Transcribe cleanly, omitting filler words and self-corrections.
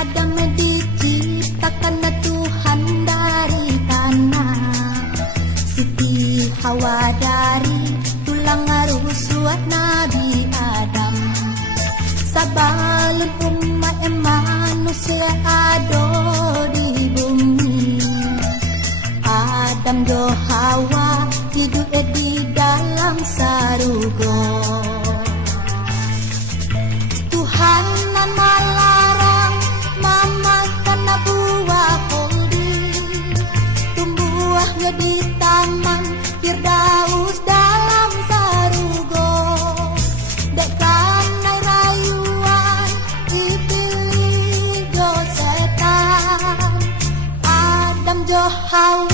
Adam diciptakan Tuhan dari tanah, Siti Hawa dari tulang rusuk Nabi Adam. Sabalun umat manusia ada di bumi, Adam do Hawa hidup di dalam sarugo. Tuhan melarang memakan buah holdi, tumbuhnya di taman Firdaus dalam sarugo. Dek karena rayuan iblis do setan, Adam jo Hawa